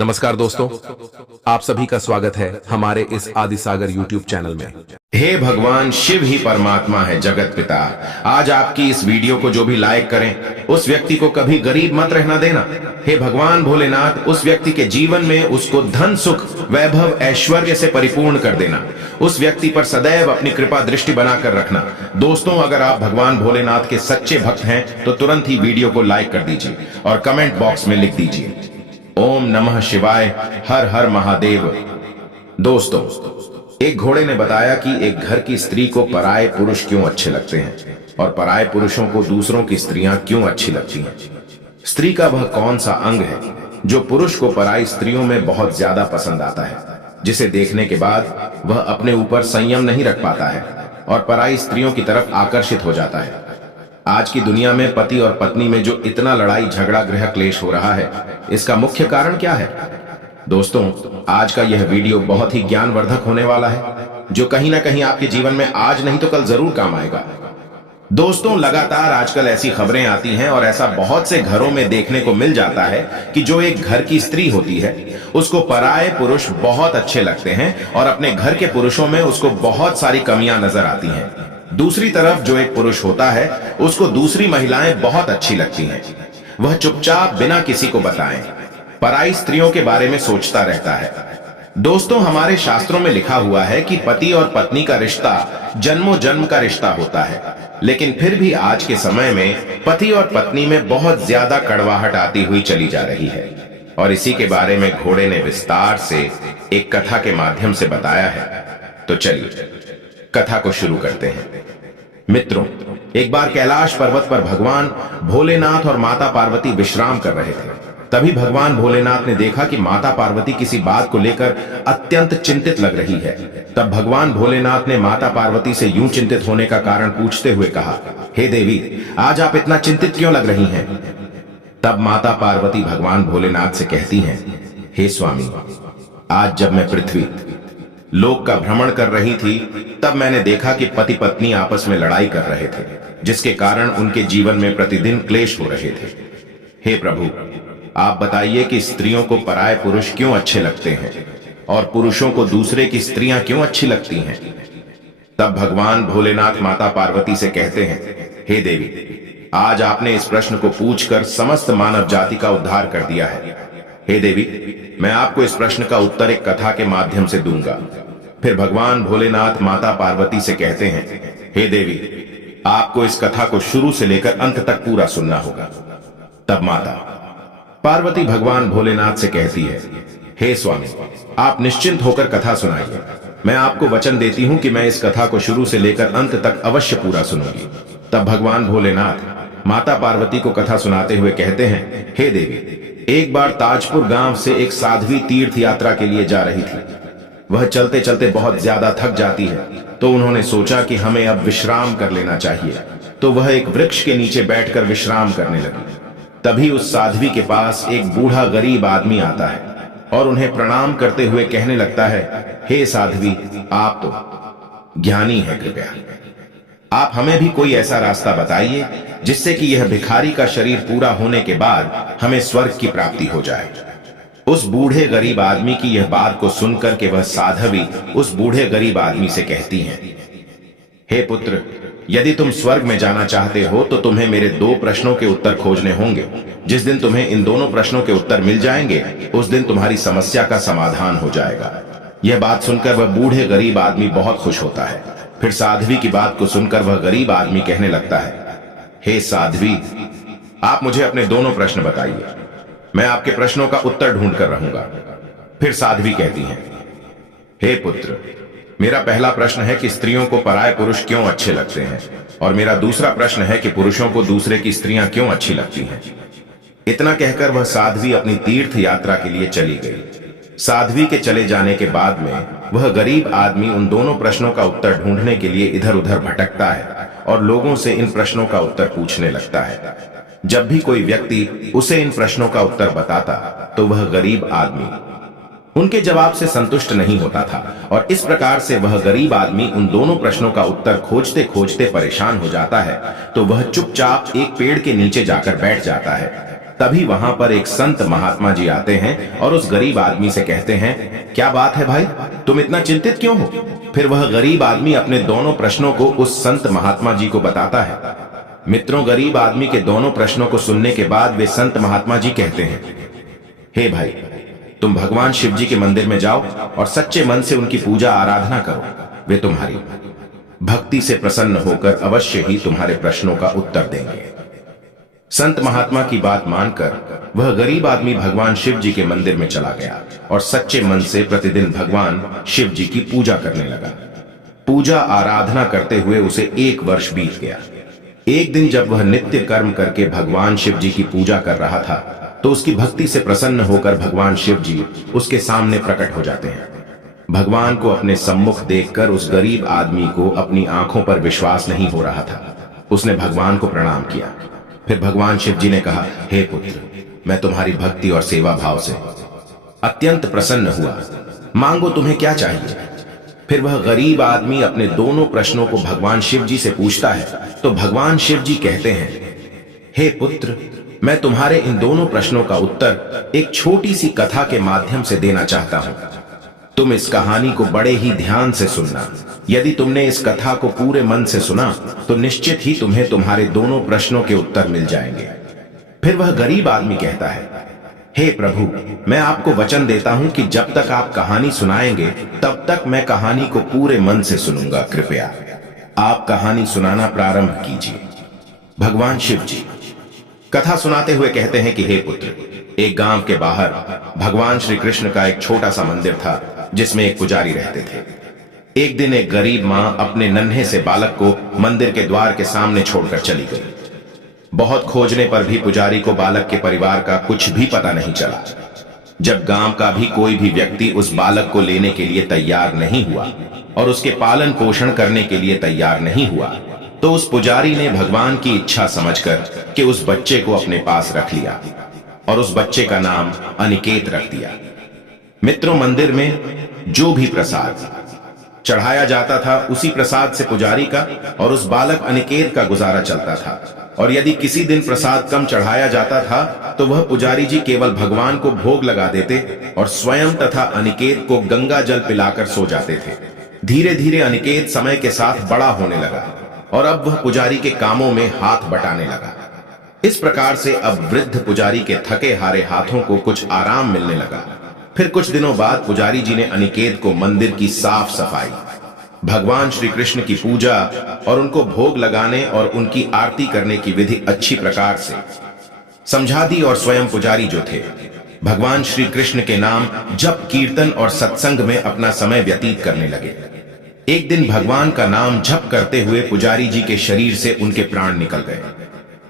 नमस्कार दोस्तों, आप सभी का स्वागत है हमारे इस आदिसागर YouTube चैनल में। हे भगवान शिव ही परमात्मा है, जगत पिता। आज आपकी इस वीडियो को जो भी लाइक करें उस व्यक्ति को कभी गरीब मत रहना देना। हे भगवान भोलेनाथ, उस व्यक्ति के जीवन में उसको धन सुख वैभव ऐश्वर्य से परिपूर्ण कर देना। उस व्यक्ति पर सदैव अपनी कृपा दृष्टि बनाकर रखना। दोस्तों, अगर आप भगवान भोलेनाथ के सच्चे भक्त हैं तो तुरंत ही वीडियो को लाइक कर दीजिए और कमेंट बॉक्स में लिख दीजिए ओम नमः शिवाय, हर हर महादेव। दोस्तों, एक घोड़े ने बताया कि एक घर की स्त्री को पराये पुरुष क्यों अच्छे लगते हैं और पराये पुरुषों को दूसरों की स्त्रियां क्यों अच्छी लगती हैं। स्त्री का वह कौन सा अंग है जो पुरुष को पराई स्त्रियों में बहुत ज्यादा पसंद आता है, जिसे देखने के बाद वह अपने ऊपर संयम नहीं रख पाता है और पराई स्त्रियों की तरफ आकर्षित हो जाता है। आज की दुनिया में पति और पत्नी में जो इतना लड़ाई झगड़ा गृह क्लेश हो रहा है, इसका मुख्य कारण क्या है? दोस्तों, आज का यह वीडियो बहुत ही ज्ञानवर्धक होने वाला है, जो कहीं ना कहीं आपके जीवन में आज नहीं तो कल जरूर काम आएगा। दोस्तों, लगातार आजकल ऐसी खबरें आती हैं और ऐसा बहुत से घरों में देखने को मिल जाता है कि जो एक घर की स्त्री होती है उसको पराये पुरुष बहुत अच्छे लगते हैं और अपने घर के पुरुषों में उसको बहुत सारी कमियां नजर आती हैं। दूसरी तरफ जो एक पुरुष होता है उसको दूसरी महिलाएं बहुत अच्छी लगती हैं। वह चुपचाप बिना किसी को बताएं पराई स्त्रियों के बारे में सोचता रहता है। दोस्तों, हमारे शास्त्रों में लिखा हुआ है कि पति और पत्नी का रिश्ता जन्मों जन्म का रिश्ता होता है, लेकिन फिर भी आज के समय में पति और पत्नी में बहुत ज्यादा कड़वाहट आती हुई चली जा रही है। और इसी के बारे में घोड़े ने विस्तार से एक कथा के माध्यम से बताया है। तो चलिए कथा को शुरू करते हैं। मित्रों, एक बार कैलाश पर्वत पर भगवान भोलेनाथ और माता पार्वती विश्राम कर रहे थे। तभी भगवान भोलेनाथ ने देखा कि माता पार्वती किसी बात को लेकर अत्यंत चिंतित लग रही है। तब भगवान भोलेनाथ ने माता पार्वती से यूं चिंतित होने का कारण पूछते हुए कहा, हे देवी, आज आप इतना चिंतित क्यों लग रही हैं? तब माता पार्वती भगवान भोलेनाथ से कहती हैं, हे स्वामी, आज जब मैं पृथ्वी लोक का भ्रमण कर रही थी तब मैंने देखा कि पति पत्नी आपस में लड़ाई कर रहे थे, जिसके कारण उनके जीवन में प्रतिदिन क्लेश हो रहे थे। हे प्रभु, आप बताइए कि स्त्रियों को पराये पुरुष क्यों अच्छे लगते हैं और पुरुषों को दूसरे की स्त्रियां क्यों अच्छी लगती हैं? तब भगवान भोलेनाथ माता पार्वती से कहते हैं, हे देवी, आज आपने इस प्रश्न को पूछकर समस्त मानव जाति का उद्धार कर दिया है। हे देवी, मैं आपको इस प्रश्न का उत्तर एक कथा के माध्यम से दूंगा। फिर भगवान भोलेनाथ माता पार्वती से कहते हैं, हे देवी, आपको इस कथा को शुरू से लेकर अंत तक पूरा सुनना होगा। तब माता पार्वती भगवान भोलेनाथ से कहती है, हे स्वामी, आप निश्चिंत होकर कथा सुनाइए। मैं आपको वचन देती हूं कि मैं इस कथा को शुरू से लेकर अंत तक अवश्य पूरा सुनूंगी। तब भगवान भोलेनाथ माता पार्वती को कथा सुनाते हुए कहते हैं, हे देवी, एक बार ताजपुर गांव से एक साध्वी तीर्थ यात्रा के लिए जा रही थी। वह चलते चलते बहुत ज्यादा थक जाती है, तो उन्होंने सोचा कि हमें अब विश्राम कर लेना चाहिए। तो वह एक वृक्ष के नीचे बैठकर विश्राम करने लगी। तभी उस साध्वी के पास एक बूढ़ा गरीब आदमी आता है और उन्हें प्रणाम करते हुए कहने लगता है, हे साध्वी, आप तो ज्ञानी हैं, कृपया आप हमें भी कोई ऐसा रास्ता बताइए जिससे कि यह भिखारी का शरीर पूरा होने के बाद हमें स्वर्ग की प्राप्ति हो जाए। उस बूढ़े गरीब आदमी की यह बात को सुनकर के वह साध्वी उस बूढ़े गरीब आदमी से कहती हैं, हे पुत्र, यदि तुम स्वर्ग में जाना चाहते हो तो तुम्हें मेरे 2 प्रश्नों के उत्तर खोजने होंगे। जिस दिन तुम्हें इन दोनों प्रश्नों के उत्तर मिल जाएंगे उस दिन तुम्हारी समस्या का समाधान हो जाएगा। यह बात सुनकर वह बूढ़े गरीब आदमी बहुत खुश होता है। फिर साध्वी की बात को सुनकर वह गरीब आदमी कहने लगता है, हे साध्वी, आप मुझे अपने दोनों प्रश्न बताइए, मैं आपके प्रश्नों का उत्तर ढूंढ कर रहूंगा। फिर साध्वी कहती हैं, हे पुत्र, मेरा पहला प्रश्न है कि स्त्रियों को पराये पुरुष क्यों अच्छे लगते हैं और मेरा दूसरा प्रश्न है कि पुरुषों को दूसरे की स्त्रियां क्यों अच्छी लगती हैं। इतना कहकर वह साध्वी अपनी तीर्थ यात्रा के लिए चली गई। साध्वी के चले जाने के बाद में वह गरीब आदमी उन दोनों प्रश्नों का उत्तर ढूंढने के लिए इधर उधर भटकता है और लोगों से इन प्रश्नों का उत्तर पूछने लगता है। जब भी कोई व्यक्ति उसे इन प्रश्नों का उत्तर बताता तो वह गरीब आदमी उनके जवाब से संतुष्ट नहीं होता था और इस प्रकार से वह गरीब आदमी उन दोनों प्रश्नों का उत्तर खोजते खोजते परेशान हो जाता है। तो वह चुपचाप एक पेड़ के नीचे जाकर बैठ जाता है। तभी वहां पर एक संत महात्मा जी आते हैं और उस गरीब आदमी से कहते हैं, क्या बात है भाई, तुम इतना चिंतित क्यों हो? फिर वह गरीब आदमी अपने दोनों प्रश्नों को उस संत महात्मा जी को बताता है। मित्रों, गरीब आदमी के दोनों प्रश्नों को सुनने के बाद वे संत महात्मा जी कहते हैं, हे भाई, तुम भगवान शिव जी के मंदिर में जाओ और सच्चे मन से उनकी पूजा आराधना करो। वे तुम्हारी भक्ति से प्रसन्न होकर अवश्य ही तुम्हारे प्रश्नों का उत्तर देंगे। संत महात्मा की बात मानकर वह गरीब आदमी भगवान शिव जी के मंदिर में चला गया और सच्चे मन से प्रतिदिन भगवान शिव जी की पूजा करने लगा। पूजा आराधना करते हुए उसे 1 वर्ष बीत गया। एक दिन जब वह नित्य कर्म करके भगवान शिव जी की पूजा कर रहा था, तो उसकी भक्ति से प्रसन्न होकर भगवान शिव जी उसके सामने प्रकट हो जाते हैं। भगवान को अपने सम्मुख देखकर उस गरीब आदमी को अपनी आंखों पर विश्वास नहीं हो रहा था। उसने भगवान को प्रणाम किया। फिर भगवान शिव जी ने कहा, हे पुत्र, मैं तुम्हारी भक्ति और सेवा भाव से अत्यंत प्रसन्न हुआ। मांगो, तुम्हें क्या चाहिए? फिर वह गरीब आदमी अपने दोनों प्रश्नों को भगवान शिव जी से पूछता है, तो भगवान शिव जी कहते हैं, हे पुत्र, मैं तुम्हारे इन दोनों प्रश्नों का उत्तर एक छोटी सी कथा के माध्यम से देना चाहता हूं। तुम इस कहानी को बड़े ही ध्यान से सुनना। यदि तुमने इस कथा को पूरे मन से सुना तो निश्चित ही तुम्हें तुम्हारे दोनों प्रश्नों के उत्तर मिल जाएंगे। फिर वह गरीब आदमी कहता है, हे प्रभु, मैं आपको वचन देता हूं कि जब तक आप कहानी सुनाएंगे तब तक मैं कहानी को पूरे मन से सुनूंगा। कृपया आप कहानी सुनाना प्रारंभ कीजिए। भगवान शिव जी कथा सुनाते हुए कहते हैं कि हे पुत्र, एक गांव के बाहर भगवान श्री कृष्ण का एक छोटा सा मंदिर था जिसमें एक पुजारी रहते थे। एक दिन एक गरीब मां अपने नन्हे से बालक को मंदिर के द्वार के सामने छोड़कर चली गई। बहुत खोजने पर भी पुजारी को बालक के परिवार का कुछ भी पता नहीं चला। जब गांव का भी कोई भी व्यक्ति उस बालक को लेने के लिए तैयार नहीं हुआ और उसके पालन पोषण करने के लिए तैयार नहीं हुआ, तो उस पुजारी ने भगवान की इच्छा समझकर कि उस बच्चे को अपने पास रख लिया और उस बच्चे का नाम अनिकेत रख दिया। मित्रों, मंदिर में जो भी प्रसाद चढ़ाया जाता था उसी प्रसाद से पुजारी का और उस बालक अनिकेत का गुजारा चलता था। और यदि किसी दिन प्रसाद कम चढ़ाया जाता था तो वह पुजारी जी केवल भगवान को भोग लगा देते और स्वयं तथा अनिकेत को गंगा जल पिलाकर सो जाते थे। धीरे धीरे अनिकेत समय के साथ बड़ा होने लगा और अब वह पुजारी के कामों में हाथ बटाने लगा। इस प्रकार से अब वृद्ध पुजारी के थके हारे हाथों को कुछ आराम मिलने लगा। फिर कुछ दिनों बाद पुजारी जी ने अनिकेत को मंदिर की साफ सफाई, भगवान श्री कृष्ण की पूजा और उनको भोग लगाने और उनकी आरती करने की विधि अच्छी प्रकार से समझा दी और स्वयं पुजारी जो थे भगवान श्री कृष्ण के नाम जप, कीर्तन और सत्संग में अपना समय व्यतीत करने लगे। एक दिन भगवान का नाम जप करते हुए पुजारी जी के शरीर से उनके प्राण निकल गए।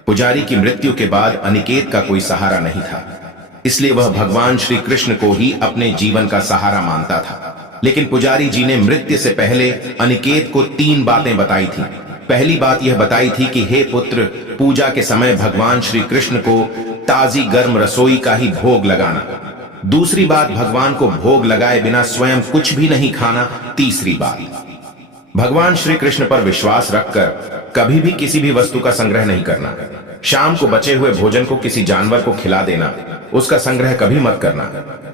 पुजारी की मृत्यु के बाद अनिकेत का कोई सहारा नहीं था, इसलिए वह भगवान श्री कृष्ण को ही अपने जीवन का सहारा मानता था। लेकिन पुजारी जी ने मृत्यु से पहले अनिकेत को 3 बातें बताई थी। पहली बात यह बताई थी कि हे पुत्र, पूजा के समय भगवान श्री कृष्ण को ताजी गर्म रसोई का ही भोग लगाना। दूसरी बात, भगवान को भोग लगाए बिना स्वयं कुछ भी नहीं खाना। तीसरी बात, भगवान श्री कृष्ण पर विश्वास रखकर कभी भी किसी भी वस्तु का संग्रह नहीं करना। शाम को बचे हुए भोजन को किसी जानवर को खिला देना, उसका संग्रह कभी मत करना।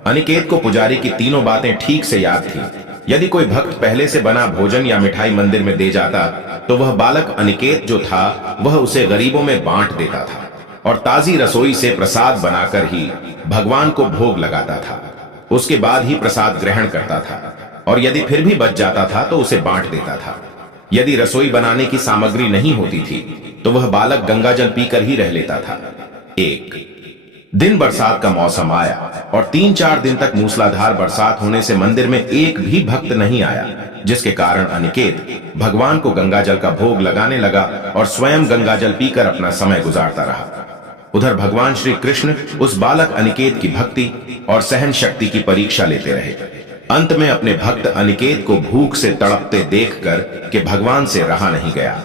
अनिकेत को पुजारी की तीनों बातें ठीक से याद थी। यदि कोई भक्त पहले से बना भोजन या मिठाई मंदिर में दे जाता तो वह बालक अनिकेत जो था वह उसे गरीबों में बांट देता था और ताजी रसोई से प्रसाद बनाकर ही भगवान को भोग लगाता था। उसके बाद ही प्रसाद ग्रहण करता था और यदि फिर भी बच जाता था तो उसे बांट देता था। यदि रसोई बनाने की सामग्री नहीं होती थी तो वह बालक गंगा जल पीकर ही रह लेता था। एक दिन बरसात का मौसम आया और 3-4 दिन तक मूसलाधार बरसात होने से मंदिर में एक भी भक्त नहीं आया, जिसके कारण अनिकेत भगवान को गंगा जल का भोग लगाने लगा और स्वयं गंगा जल पीकर अपना समय गुजारता रहा। उधर भगवान श्री कृष्ण उस बालक अनिकेत की भक्ति और सहन शक्ति की परीक्षा लेते रहे। अंत में अपने भक्त अनिकेत को भूख से तड़पते देखकर कि भगवान से रहा नहीं गया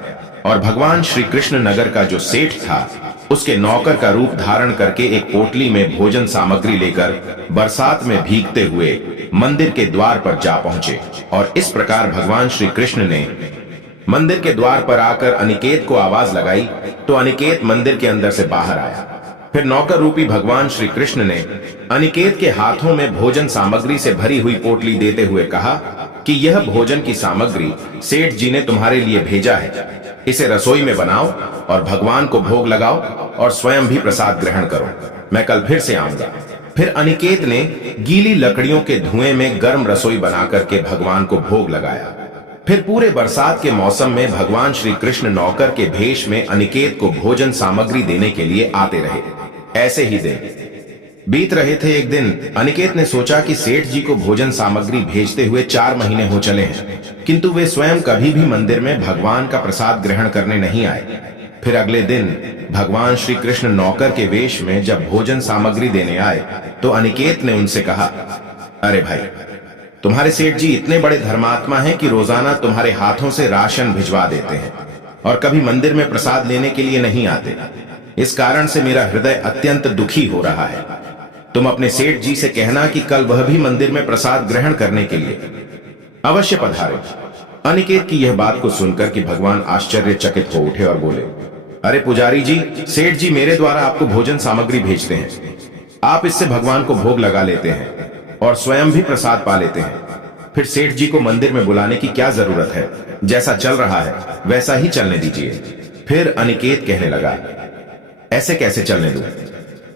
और भगवान श्री कृष्ण नगर का जो सेठ था उसके नौकर का रूप धारण करके एक पोटली में भोजन सामग्री लेकर बरसात में भीगते हुए मंदिर के द्वार पर जा पहुंचे। और इस प्रकार भगवान श्री कृष्ण ने मंदिर के द्वार पर आकर अनिकेत को आवाज लगाई तो अनिकेत मंदिर के अंदर से बाहर आया। फिर नौकर रूपी भगवान श्री कृष्ण ने अनिकेत के हाथों में भोजन सामग्री से भरी हुई पोटली देते हुए कहा कि यह भोजन की सामग्री सेठ जी ने तुम्हारे लिए भेजा है। इसे रसोई में बनाओ और भगवान को भोग लगाओ और स्वयं भी प्रसाद ग्रहण करो। मैं कल फिर से आऊंगा। फिर अनिकेत ने गीली लकड़ियों के धुएं में गर्म रसोई बना करके भगवान को भोग लगाया। फिर पूरे बरसात के मौसम में भगवान श्री कृष्ण नौकर के भेष में अनिकेत को भोजन सामग्री देने के लिए आते रहे। ऐसे ही दिन बीत रहे थे। एक दिन अनिकेत ने सोचा कि सेठ जी को भोजन सामग्री भेजते हुए 4 महीने हो चले हैं, किंतु वे स्वयं कभी भी मंदिर में भगवान का प्रसाद ग्रहण करने नहीं आए। फिर अगले दिन भगवान श्री कृष्ण नौकर के वेश में जब भोजन सामग्री देने आए तो अनिकेत ने उनसे कहा, अरे भाई, तुम्हारे सेठ जी इतने बड़े धर्मात्मा हैं कि रोजाना तुम्हारे हाथों से राशन भिजवा देते हैं और कभी मंदिर में प्रसाद लेने के लिए नहीं आते। इस कारण से मेरा हृदय अत्यंत दुखी हो रहा है। तुम अपने सेठ जी से कहना कि कल वह भी मंदिर में प्रसाद ग्रहण करने के लिए अवश्य पधारे। अनिकेत की यह बात को सुनकर कि भगवान आश्चर्यचकित हो उठे और बोले, अरे पुजारी जी, सेठ जी मेरे द्वारा आपको भोजन सामग्री भेजते हैं। आप इससे भगवान को भोग लगा लेते हैं और स्वयं भी प्रसाद पा लेते हैं। फिर सेठ जी को मंदिर में बुलाने की क्या जरूरत है? जैसा चल रहा है वैसा ही चलने दीजिए। फिर अनिकेत कहने लगा, ऐसे कैसे चलने दूं?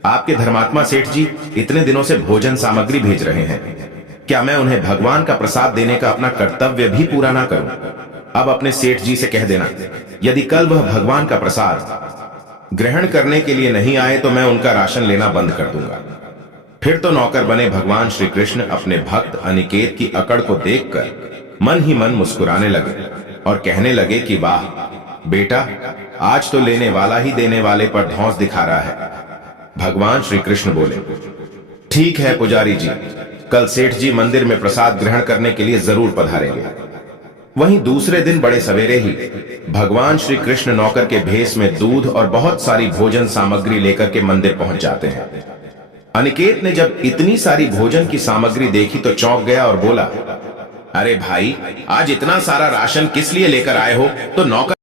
आपके धर्मात्मा सेठ जी इतने दिनों से भोजन सामग्री भेज रहे हैं। क्या मैं उन्हें भगवान का प्रसाद देने का अपना कर्तव्य भी पूरा ना करूं? अब अपने सेठ जी से कह देना, यदि कल वह भगवान का प्रसाद ग्रहण करने के लिए नहीं आए तो मैं उनका राशन लेना बंद कर दूंगा। फिर तो नौकर बने भगवान श्री कृष्ण अपने भक्त अनिकेत की अकड़ को देखकर मन ही मन मुस्कुराने लगे और कहने लगे कि वाह बेटा, आज तो लेने वाला ही देने वाले पर धौंस दिखा रहा है। भगवान श्री कृष्ण बोले, ठीक है पुजारी जी, कल सेठ जी मंदिर में प्रसाद ग्रहण करने के लिए जरूर पधारेंगे। वहीं दूसरे दिन बड़े सवेरे ही भगवान श्री कृष्ण नौकर के भेष में दूध और बहुत सारी भोजन सामग्री लेकर के मंदिर पहुंच जाते हैं। अनिकेत ने जब इतनी सारी भोजन की सामग्री देखी तो चौंक गया और बोला, अरे भाई, आज इतना सारा राशन किस लिए लेकर आए हो? तो नौकर